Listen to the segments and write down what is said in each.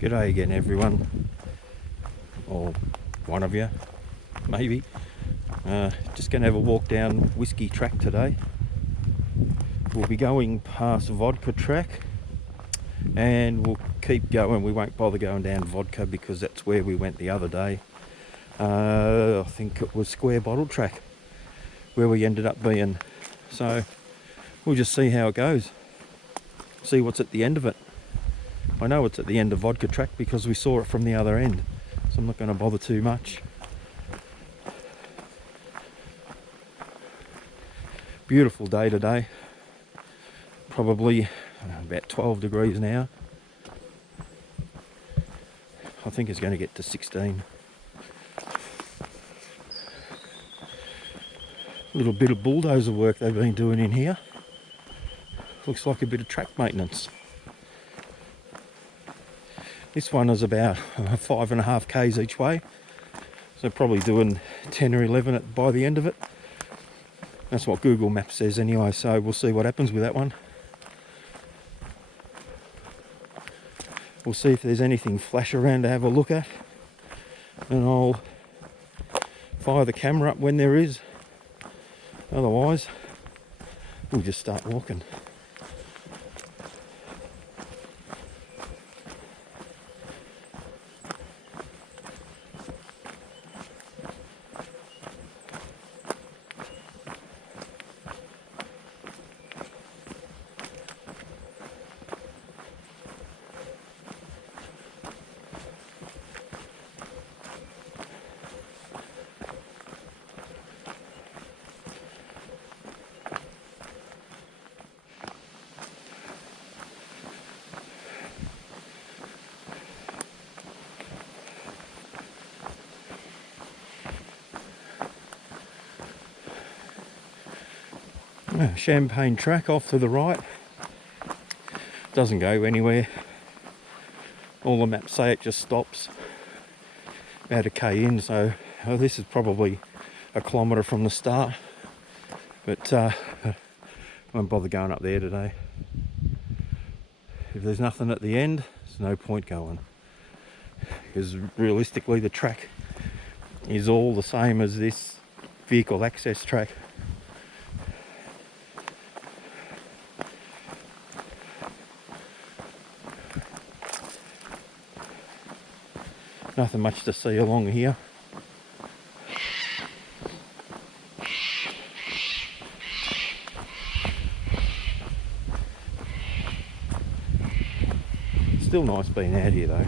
G'day again, everyone, or one of you, maybe. Just going to have a walk down Whiskey Track today. We'll be going past Vodka Track, and we'll keep going. We won't bother going down Vodka because that's where we went the other day. I think it was Square Bottle Track where we ended up being. So we'll just see how it goes, see what's at the end of it. I know it's at the end of Vodka Track because we saw it from the other end, so I'm not going to bother too much. Beautiful day today, probably about 12 degrees now. I think it's going to get to 16. A little bit of bulldozer work they've been doing in here. Looks like a bit of track maintenance. This one is about 5.5 k's each way, so probably doing 10 or 11 by the end of it. That's what Google Maps says anyway, so we'll see what happens with that one. We'll see if there's anything flash around to have a look at, and I'll fire the camera up when there is. Otherwise, we'll just start walking. Champagne Track off to the right. Doesn't go anywhere. All the maps say it just stops about a k in, so this is probably a kilometre from the start, but I won't bother going up there today. If there's nothing at the end, there's no point going, because realistically the track is all the same as this vehicle access track. Nothing much to see along here. Still nice being out here though.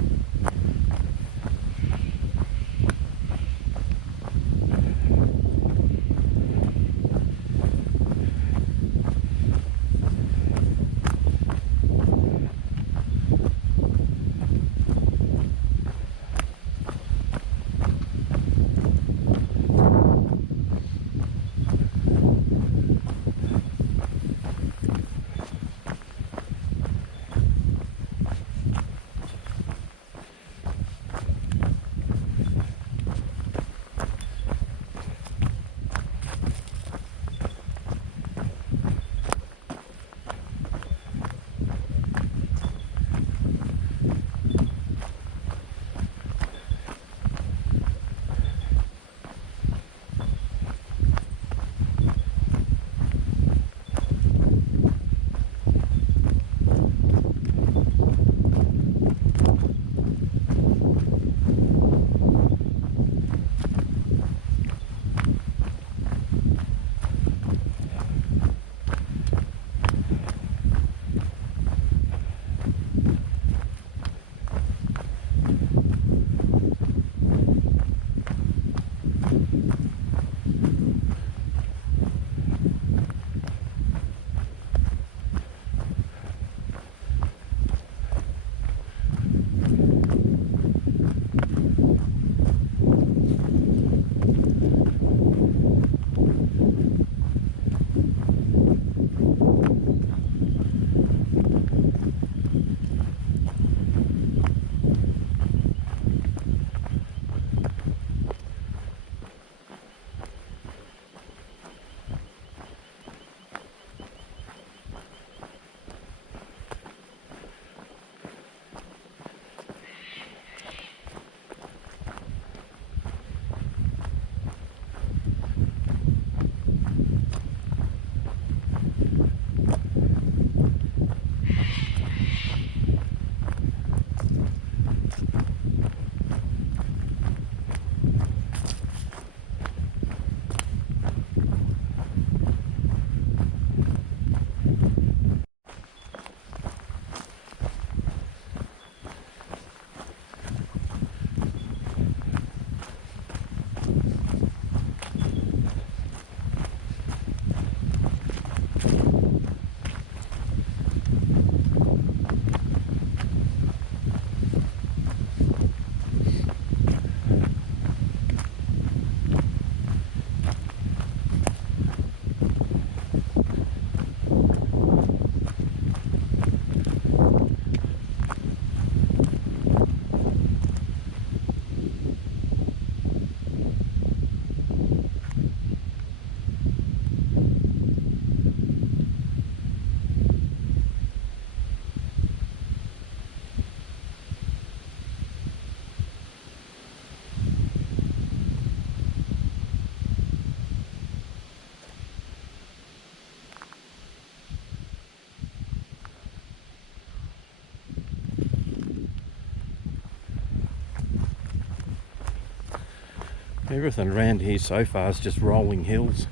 Everything around here so far is just rolling hills.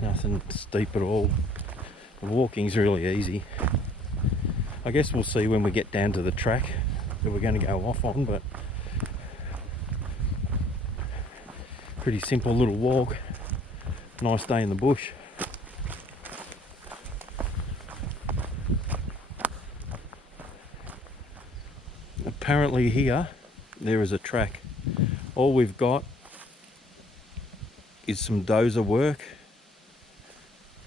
Nothing steep at all. The walking's really easy. I guess we'll see when we get down to the track that we're going to go off on, but pretty simple little walk. Nice day in the bush. Apparently here there is a track. All we've got is some dozer work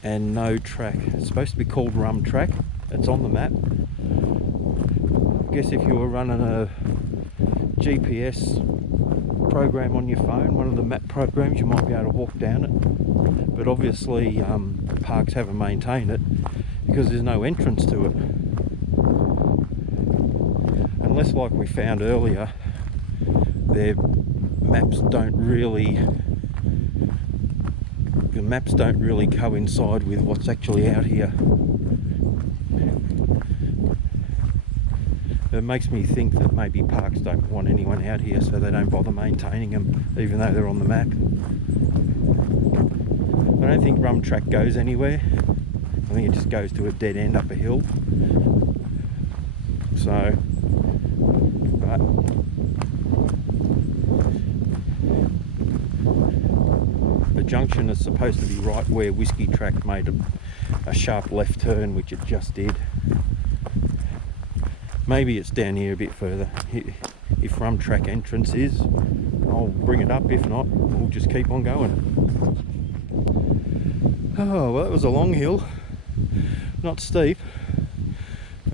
and no track. It's supposed to be called Rum Track. It's on the map. I guess if you were running a GPS program on your phone, one of the map programs, you might be able to walk down it. But obviously parks haven't maintained it because there's no entrance to it. Unless, like we found earlier, their maps don't really coincide with what's actually out here. It makes me think that maybe parks don't want anyone out here, so they don't bother maintaining them, even though they're on the map. I don't think Rum Track goes anywhere. I think it just goes to a dead end up a hill. So, but the junction is supposed to be right where Whiskey Track made a sharp left turn, which it just did. Maybe it's down here a bit further. If Rum Track entrance is, I'll bring it up. If not, we'll just keep on going. Oh, well, that was a long hill. Not steep.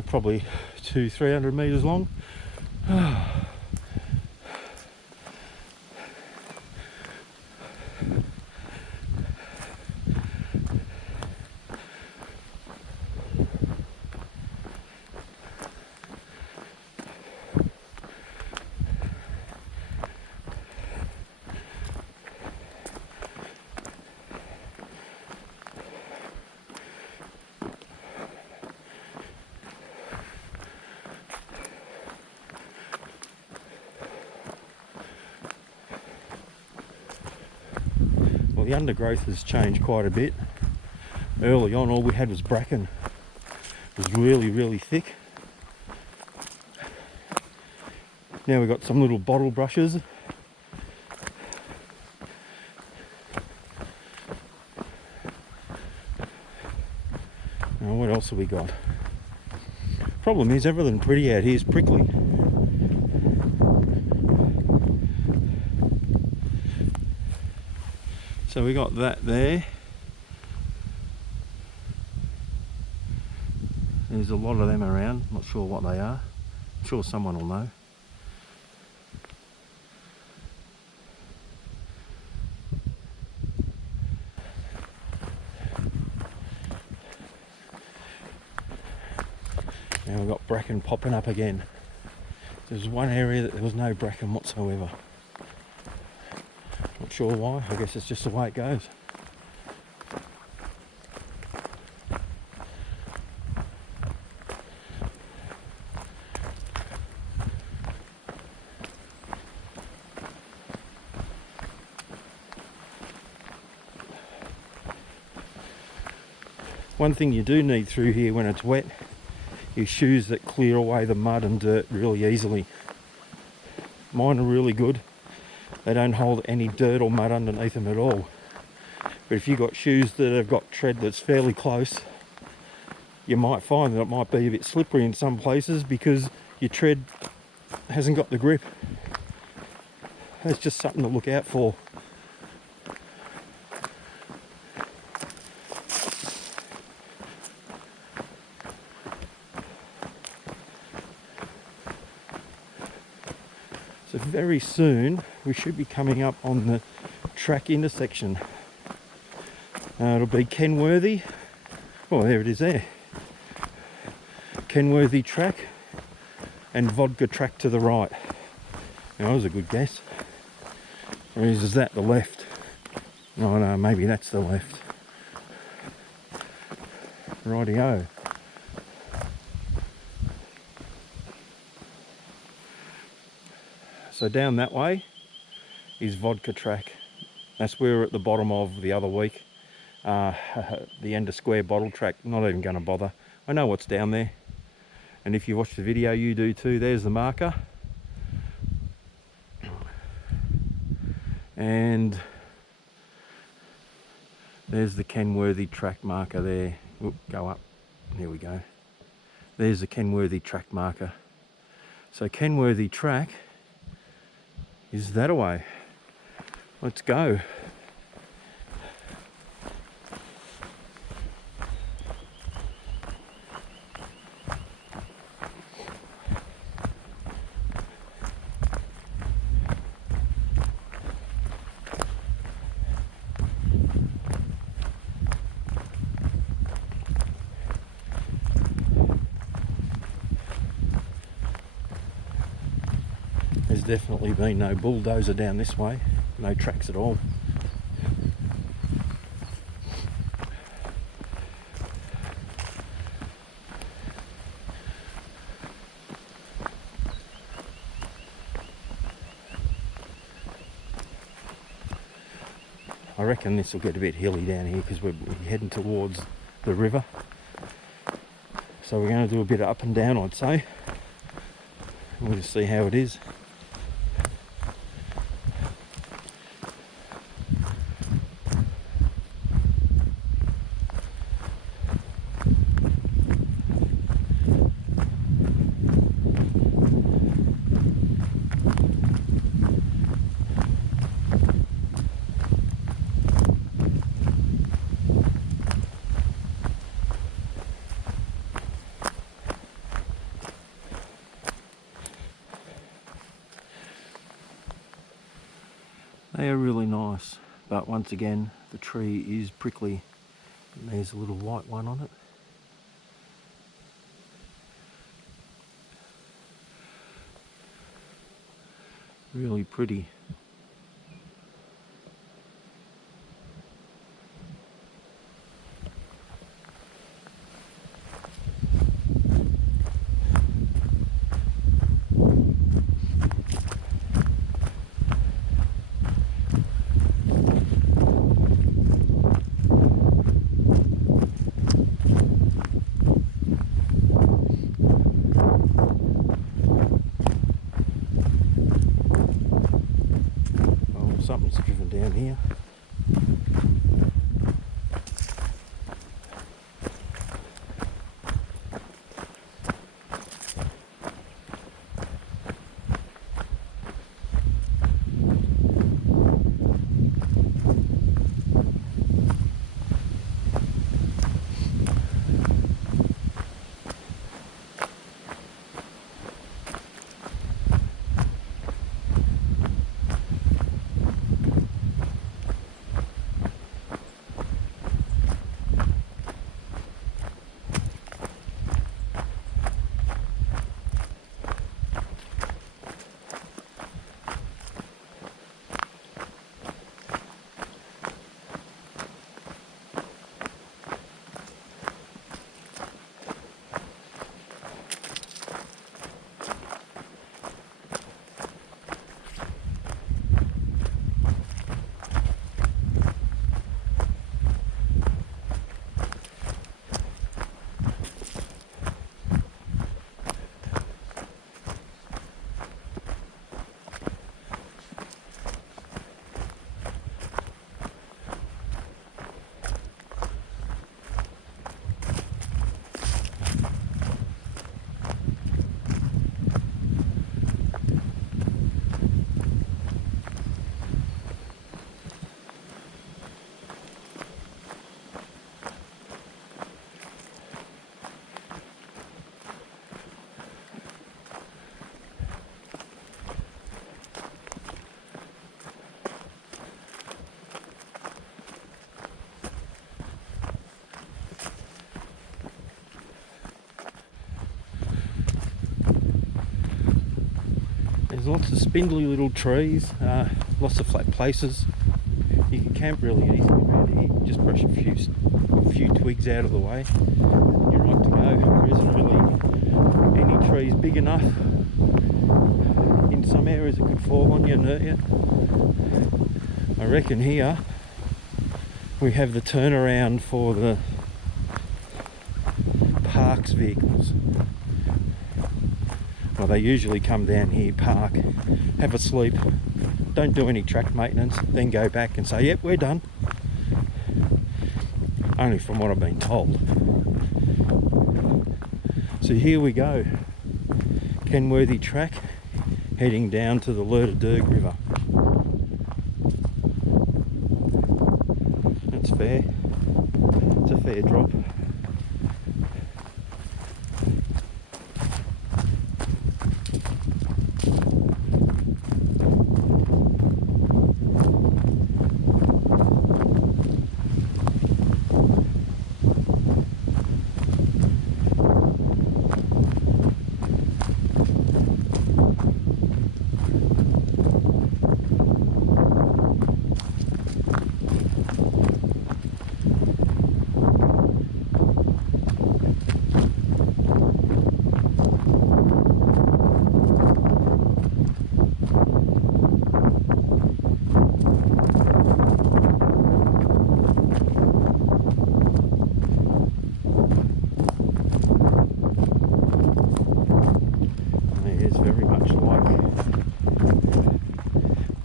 Probably 200-300 meters long. The undergrowth has changed quite a bit. Early on, all we had was bracken. It was really thick. Now we've got some little bottle brushes. Now what else have we got? Problem is, everything pretty out here is prickly. So we got that there. There's a lot of them around. Not sure what they are. I'm sure someone will know. Now we've got bracken popping up again. There's one area that there was no bracken whatsoever. Not sure why. I guess it's just the way it goes. One thing you do need through here when it's wet is shoes that clear away the mud and dirt really easily. Mine are really good. They don't hold any dirt or mud underneath them at all. But if you've got shoes that have got tread that's fairly close, you might find that it might be a bit slippery in some places because your tread hasn't got the grip. That's just something to look out for. So very soon we should be coming up on the track intersection. It'll be Kenworthy. Oh, there it is there. Kenworthy Track and Vodka Track to the right. Now, that was a good guess. Or is that the left? Oh no, maybe that's the left. Rightio. So down that way is Vodka Track. That's where we're at the bottom of the other week. The Ender Square bottle track, not even going to bother. I know what's down there. And if you watch the video, you do too. There's the marker. And there's the Kenworthy track marker there. Oop, go up. There we go. There's the Kenworthy track marker. So Kenworthy track is that away. Let's go. There's definitely been no bulldozer down this way, no tracks at all. I reckon this will get a bit hilly down here because we're heading towards the river. So we're going to do a bit of up and down, I'd say. We'll just see how it is. They are really nice, but once again the tree is prickly and there's a little white one on it. Really pretty. Something's driven down here. There's lots of spindly little trees, lots of flat places. You can camp really easily around here. Just brush a few twigs out of the way. You're right to go. There isn't really any trees big enough. In some areas it could fall on you and hurt you. I reckon here we have the turnaround for the parks vehicles. Well, they usually come down here, park, have a sleep, don't do any track maintenance, then go back and say, yep, we're done. Only from what I've been told. So here we go, Kenworthy track, heading down to the Lerderderg River. That's fair. It's a fair drop.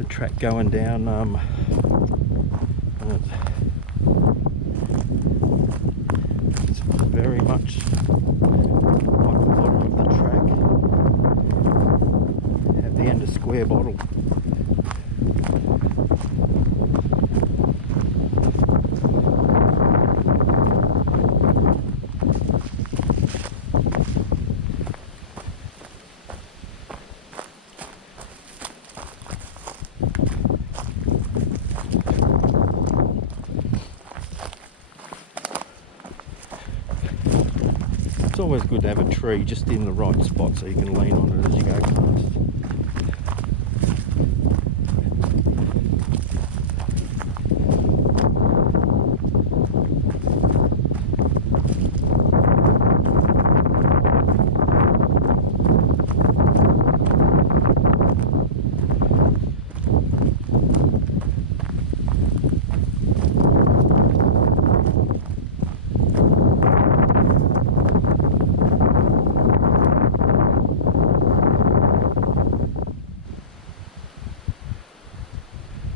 Track going down it's very much like the bottom of the track at the end of Square Bottle. It's always good to have a tree just in the right spot so you can lean on it as you go past.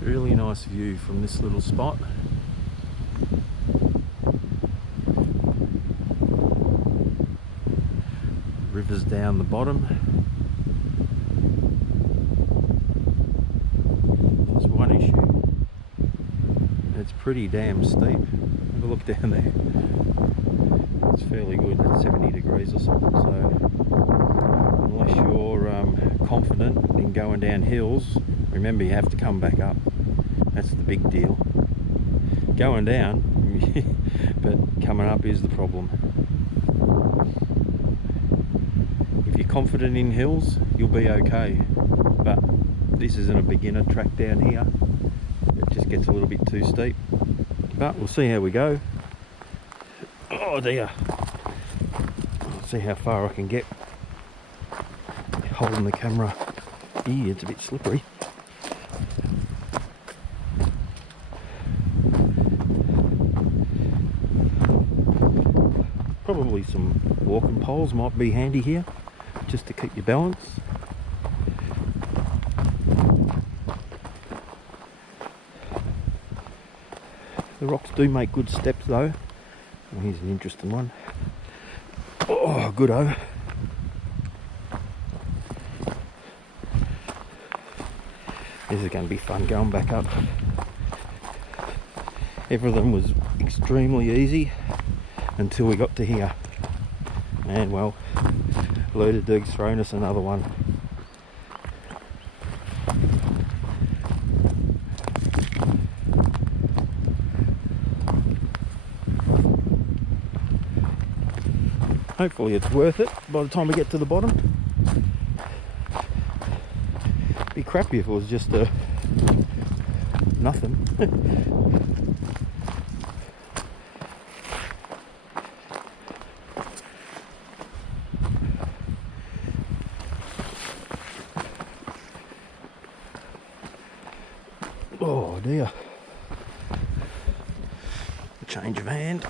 Really nice view from this little spot. River's down the bottom. There's one issue. It's pretty damn steep. Have a look down there. It's fairly good at 70 degrees or something, so unless you're confident in going down hills, remember you have to come back up. That's the big deal. Going down, but coming up is the problem. If you're confident in hills, you'll be okay. But this isn't a beginner track down here. It just gets a little bit too steep. But we'll see how we go. Oh dear. Let's see how far I can get. Holding the camera. Eee, it's a bit slippery. Probably some walking poles might be handy here, just to keep your balance. The rocks do make good steps though. Oh, here's an interesting one. Oh, good-o. This is going to be fun going back up. Everything was extremely easy until we got to here, and well, Lerderderg's thrown us another one. Hopefully it's worth it by the time we get to the bottom. Be crappy if it was just a nothing. Oh dear. A change of hand.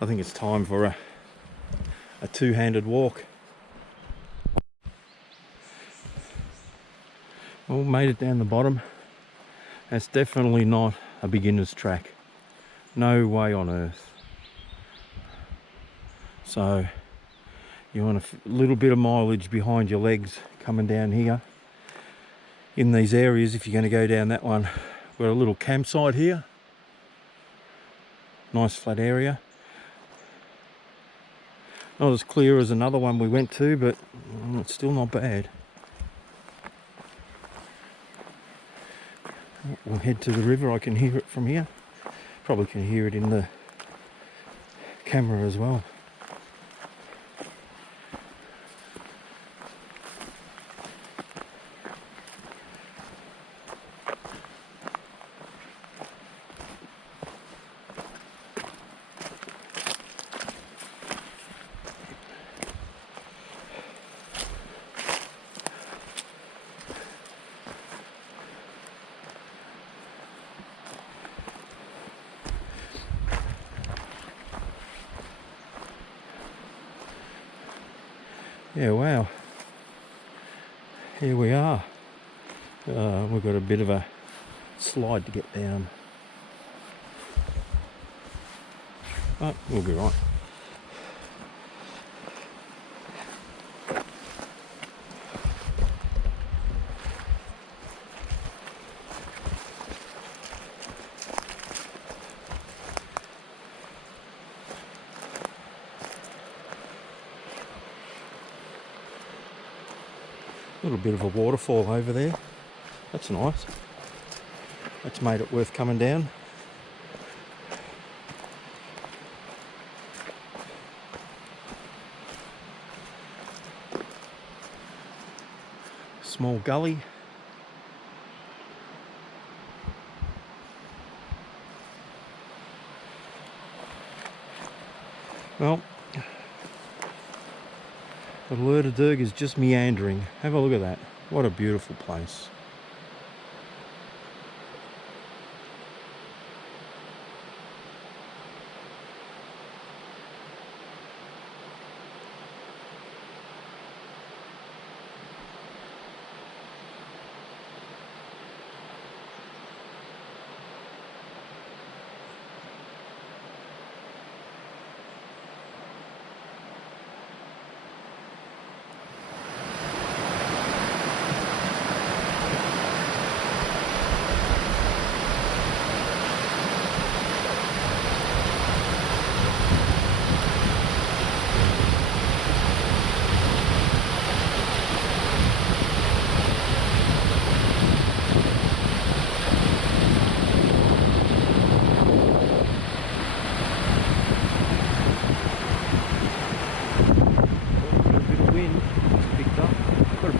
I think it's time for a two-handed walk. Well, made it down the bottom. That's definitely not a beginner's track. No way on earth. So you want a little bit of mileage behind your legs coming down here in these areas if you're going to go down that one. We've got a little campsite here. Nice flat area. Not as clear as another one we went to, but it's still not bad. We'll head to the river. I can hear it from here. Probably can hear it in the camera as well. Yeah, wow. Here we are. We've got a bit of a slide to get down. But we'll be right. A little bit of a waterfall over there. That's nice. That's made it worth coming down. Small gully. Well, the Lerderderg is just meandering. Have a look at that. What a beautiful place.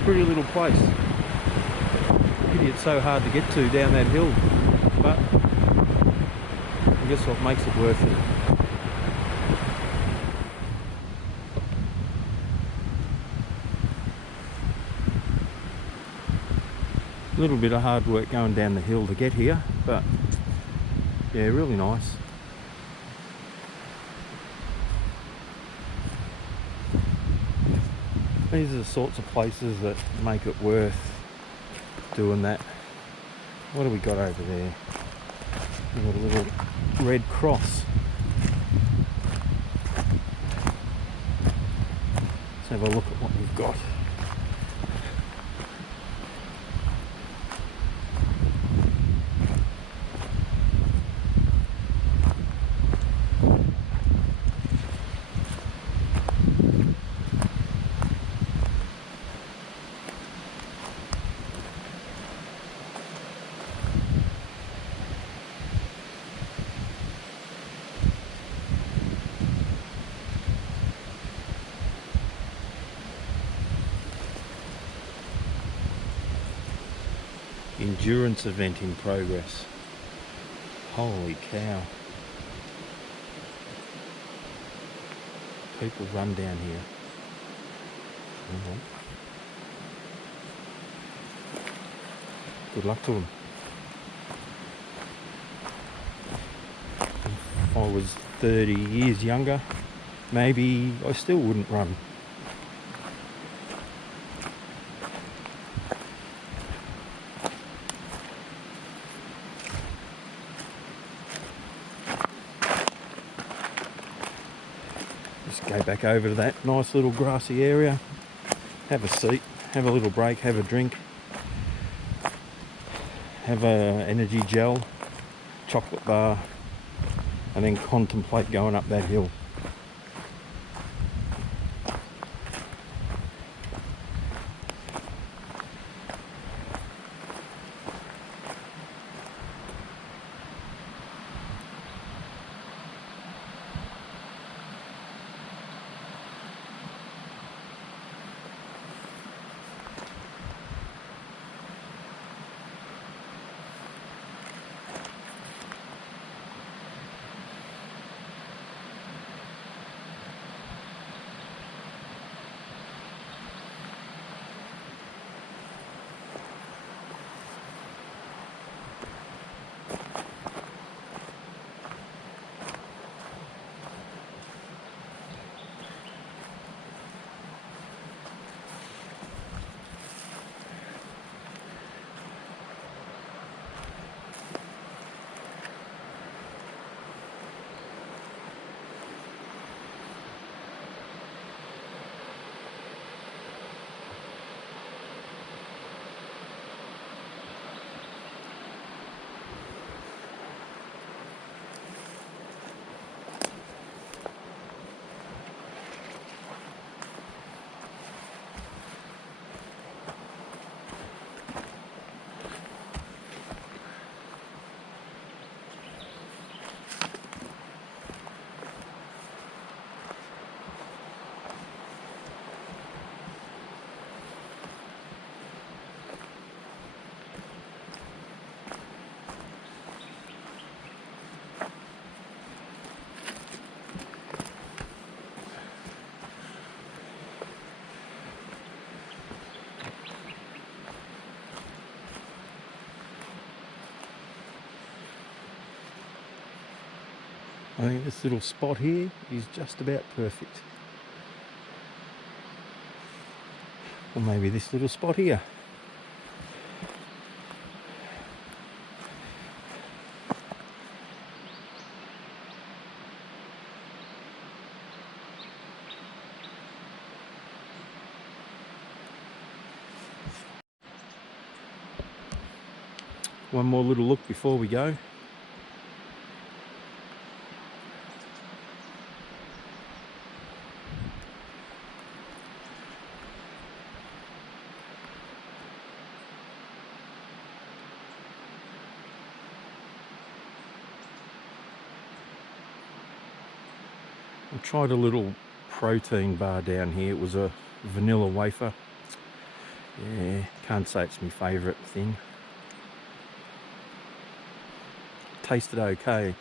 Pretty little place. Pity it's so hard to get to down that hill, but I guess what makes it worth it. A little bit of hard work going down the hill to get here, but yeah, really nice. These are the sorts of places that make it worth doing that. What do we got over there? We've got a little red cross. Let's have a look at what we've got. Endurance event in progress. Holy cow. People run down here. Mhm. Good luck to them. If I was 30 years younger, maybe I still wouldn't run. Just go back over to that nice little grassy area, have a seat, have a little break, have a drink, have a energy gel, chocolate bar, and then contemplate going up that hill. I think this little spot here is just about perfect. Or maybe this little spot here. One more little look before we go. I tried a little protein bar down here. It was a vanilla wafer. Yeah, can't say it's my favourite thing. Tasted okay,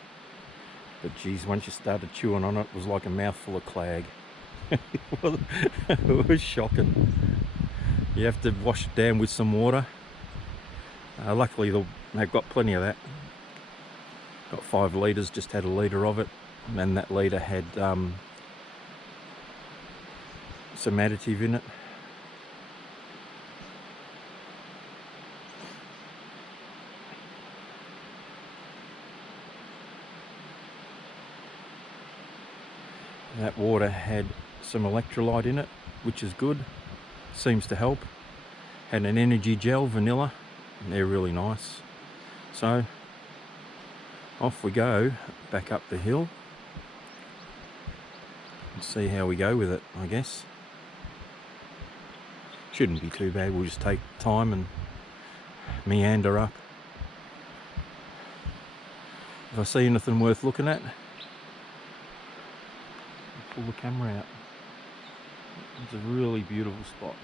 but geez, once you started chewing on it, it was like a mouthful of clag. It was shocking. You have to wash it down with some water. Luckily they've got plenty of that. Got 5 litres, just had a litre of it, and that litre had some additive in it. That water had some electrolyte in it, which is good, seems to help. Had an energy gel, vanilla, and they're really nice. So off we go back up the hill and see how we go with it, I guess. Shouldn't be too bad, we'll just take time and meander up. If I see anything worth looking at, I'll pull the camera out. It's a really beautiful spot.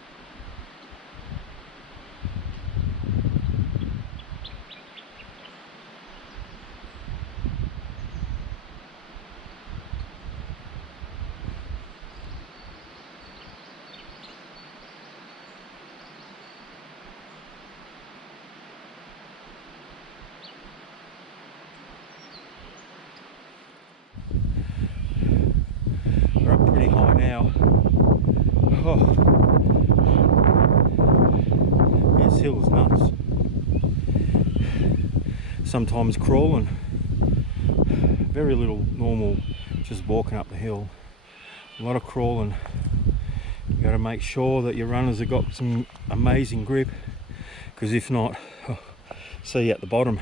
now. Oh, this hill is nuts. Sometimes crawling, very little normal just walking up the hill. A lot of crawling. You got to make sure that your runners have got some amazing grip, because if not, see you at the bottom.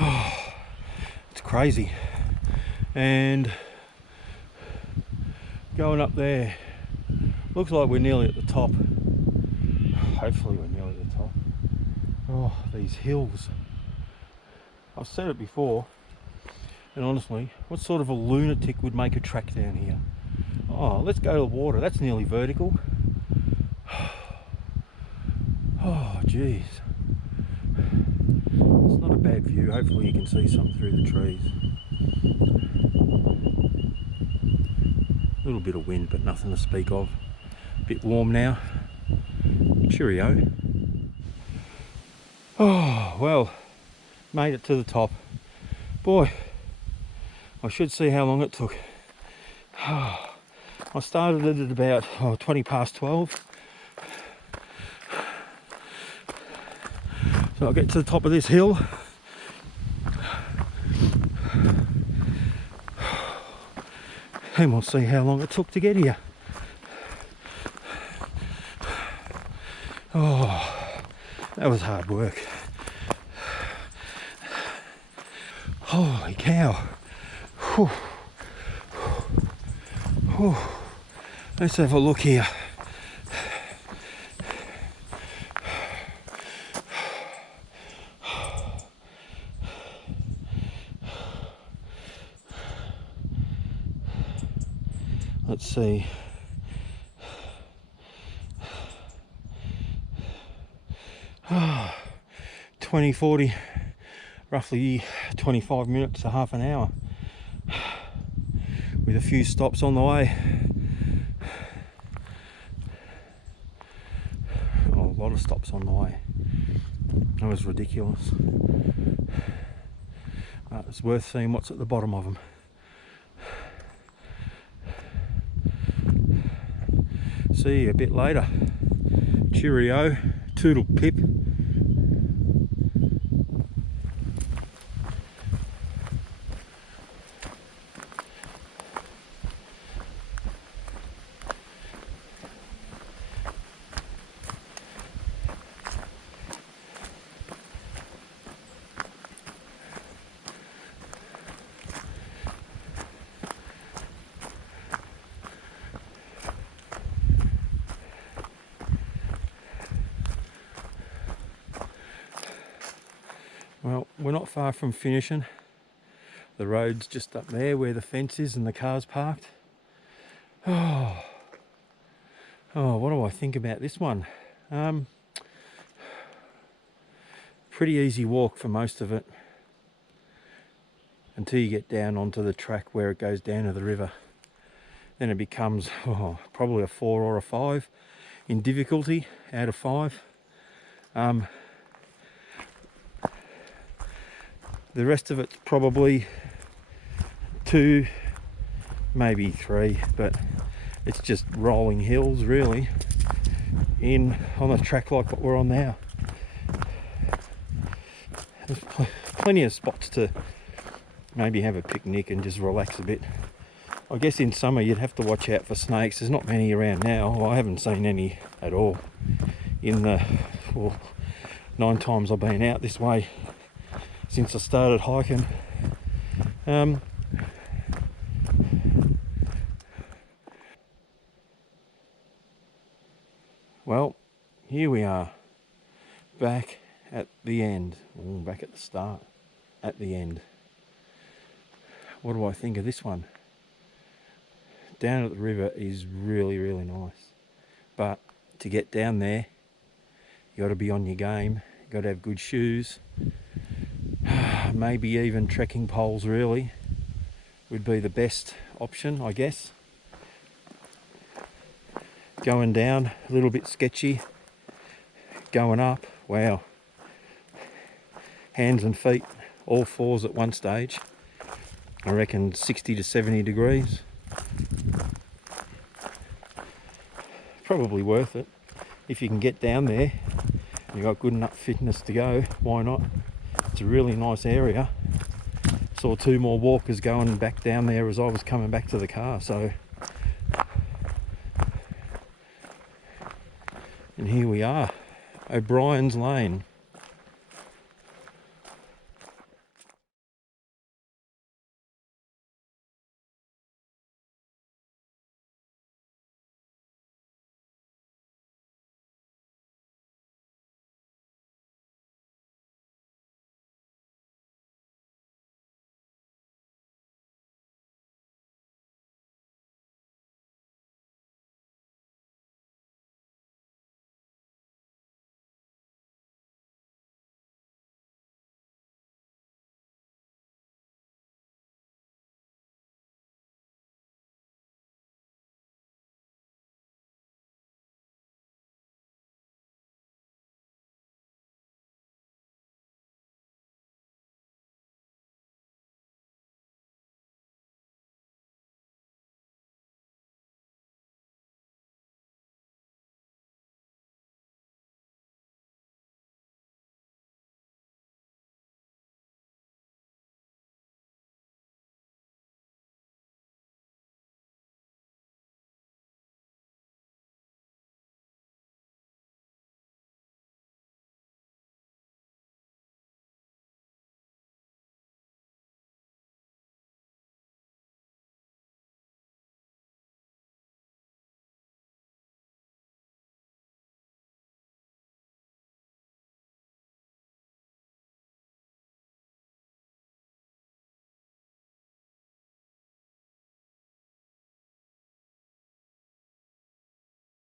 Oh, it's crazy. And going up there, looks like we're nearly at the top. Hopefully we're nearly at the top. Oh, these hills. I've said it before, and honestly, what sort of a lunatic would make a track down here? Oh, let's go to the water. That's nearly vertical. Oh, geez. It's not a bad view. Hopefully you can see something through the trees. A little bit of wind, but nothing to speak of. A bit warm now. Cheerio. Oh, well, made it to the top. Boy, I should see how long it took. I started it at about 20 past 12. So I'll get to the top of this hill. And we'll see how long it took to get here. Oh, that was hard work. Holy cow. Whew. Whew. Let's have a look here. Let's see. Oh, 20, 40, roughly 25 minutes to half an hour, with a few stops on the way. Oh, a lot of stops on the way. That was ridiculous. It's worth seeing what's at the bottom of them. See you a bit later. Cheerio. Toodle pip. Well, we're not far from finishing. The road's just up there where the fence is and the car's parked. Oh, what do I think about this one? Pretty easy walk for most of it, until you get down onto the track where it goes down to the river. Then it becomes probably a 4 or a 5 in difficulty out of 5. The rest of it's probably 2, maybe 3, but it's just rolling hills really on a track like what we're on now. There's plenty of spots to maybe have a picnic and just relax a bit. I guess in summer you'd have to watch out for snakes. There's not many around now. Well, I haven't seen any at all in the 9 times I've been out this way since I started hiking. Well, here we are, back at the end. Back at the start, at the end. What do I think of this one? Down at the river is really, really nice. But to get down there, you got to be on your game. You got to have good shoes. Maybe even trekking poles really would be the best option, I guess. Going down, a little bit sketchy. Going up, wow. Hands and feet, all 4s at one stage. I reckon 60 to 70 degrees. probably worth it. If you can get down there, you've got good enough fitness to go, why not? It's a really nice area. Saw 2 more walkers going back down there as I was coming back to the car, so. And here we are, O'Brien's Lane.